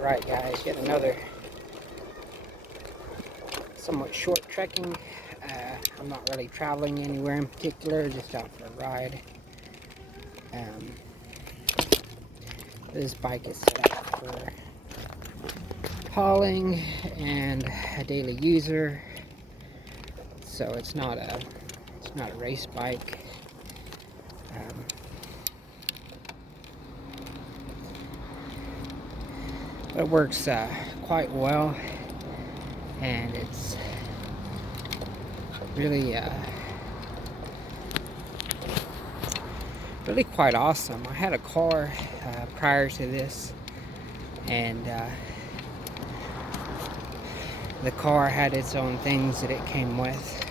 Right, guys, yet another somewhat short trekking. I'm not really traveling anywhere in particular, just out for a ride. Um, this bike is set up for hauling and a daily user, so it's not a race bike. But it works quite well, and it's really really quite awesome. I had a car prior to this, and the car had its own things that it came with.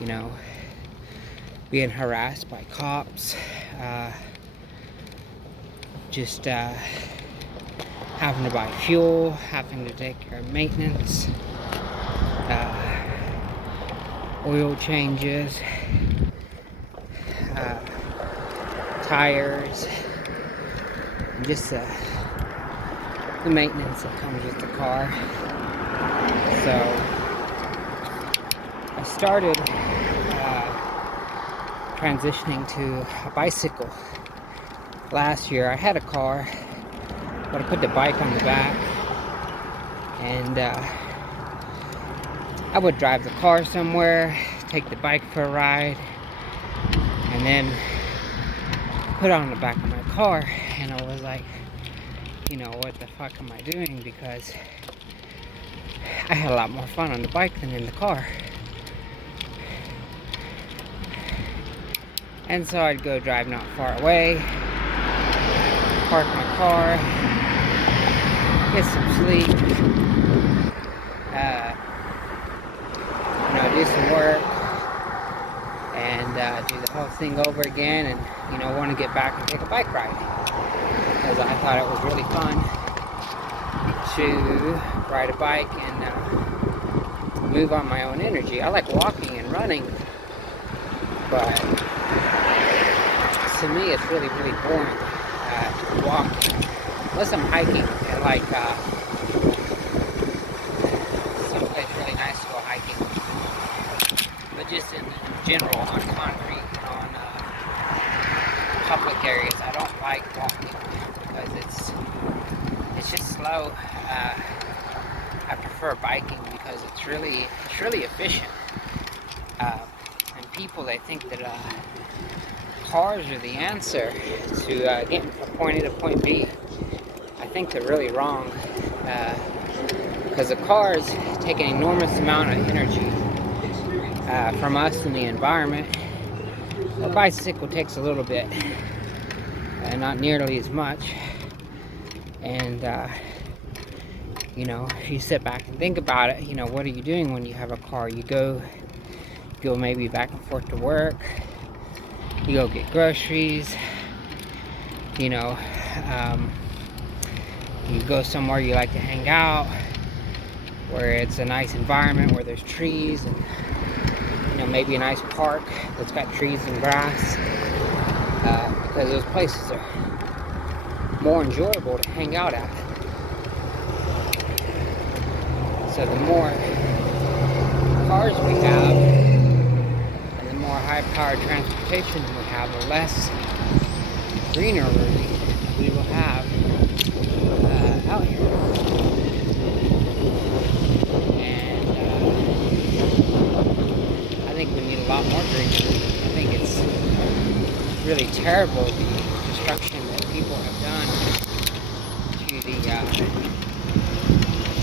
You know, being harassed by cops, just having to buy fuel, having to take care of maintenance, oil changes, tires, and just the maintenance that comes with the car. So I started transitioning to a bicycle last year. I had a car, but I put the bike on the back, and I would drive the car somewhere, take the bike for a ride, and then put it on the back of my car. And I was like, you know, what the fuck am I doing? Because I had a lot more fun on the bike than in the car. And so I'd go drive not far away, park my car, get some sleep, you know, do some work, and do the whole thing over again, and, you know, want to get back and take a bike ride. Because I thought it was really fun to ride a bike and move on my own energy. I like walking and running, but to me it's really, really boring to walk. Unless I'm hiking and like someplace really nice to go hiking. But just in general, on concrete, on public areas, I don't like walking because it's just slow. I prefer biking because it's really efficient. And people, they think that cars are the answer to getting from point A to point B. I think they're really wrong, because the cars take an enormous amount of energy from us and the environment. A bicycle takes a little bit, and not nearly as much. And you know, if you sit back and think about it, you know, what are you doing when you have a car? You go maybe back and forth to work, you go get groceries, you know, you go somewhere you like to hang out, where it's a nice environment, where there's trees, and, you know, maybe a nice park that's got trees and grass, because those places are more enjoyable to hang out at. So the more cars we have, and the more high-powered transportation we have, the less greenery we will have out here. And I think we need a lot more greenery. I think it's really terrible, the destruction that people have done to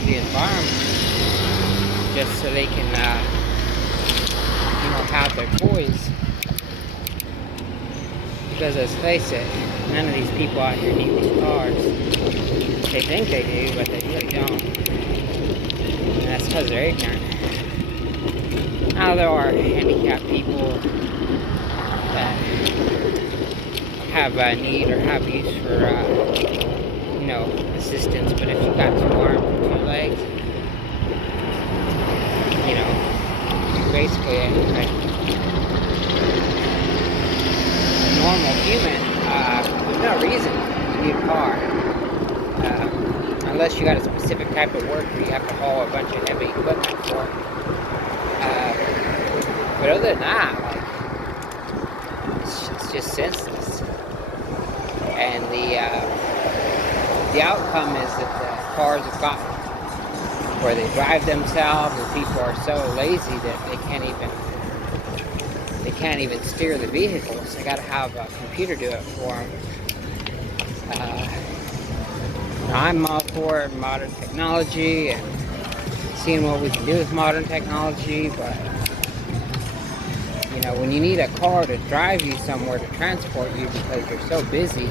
the environment, just so they can you know, have their toys. Because let's face it, none of these people out here need these cars. They think they do, but they really don't. And that's because they're ignorant. Now, there are handicapped people that have a need or have use for, you know, assistance. But if you've got 2 arms and 2 legs, you know, basically a normal human, there's no reason you need a car. unless you got a specific type of work where you have to haul a bunch of heavy equipment for. But other than that, like, it's just senseless. And the outcome is that the cars have gotten where they drive themselves, and people are so lazy that they can't even steer the vehicles. They got to have a computer do it for them. I'm all for modern technology and seeing what we can do with modern technology, but you know, when you need a car to drive you somewhere to transport you because you're so busy,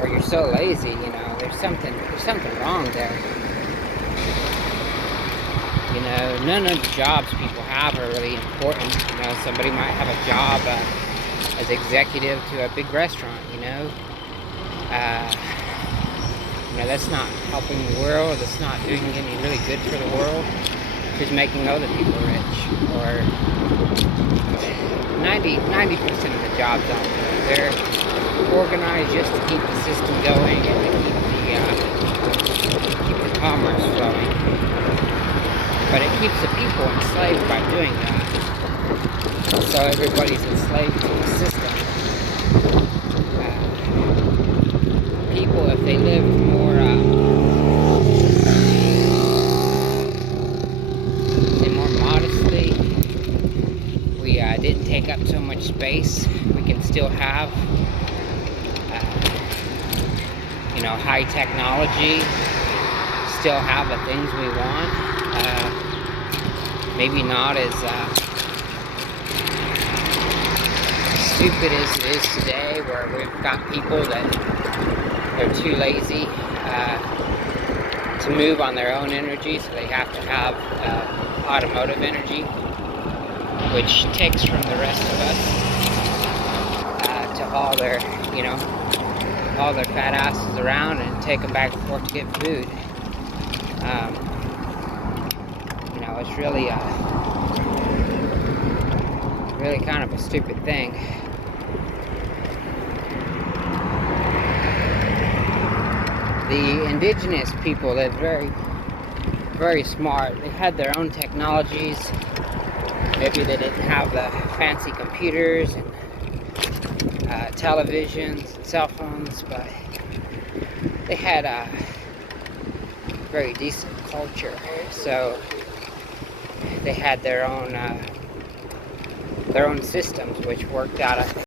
or you're so lazy, you know, there's something wrong there. You know, none of the jobs people have are really important. You know, somebody might have a job as executive to a big restaurant, you know. You know, that's not helping the world. It's not doing any really good for the world. It's making other people rich. Or 90% of the jobs out there, they're organized just to keep the system going and to keep the commerce flowing. But it keeps the people enslaved by doing that. So everybody's enslaved to the system. People, if they lived more modestly, we didn't take up so much space, we can still have you know, high technology, still have the things we want. Maybe not as stupid as it is today, where we've got people that they're too lazy to move on their own energy, so they have to have automotive energy, which takes from the rest of us to haul their, you know, haul their fat asses around and take them back and forth to get food. You know, it's really kind of a stupid thing. The indigenous people lived very smart. They had their own technologies. Maybe they didn't have the fancy computers and televisions and cell phones, but they had a very decent culture. So they had their own systems, which worked out, I think,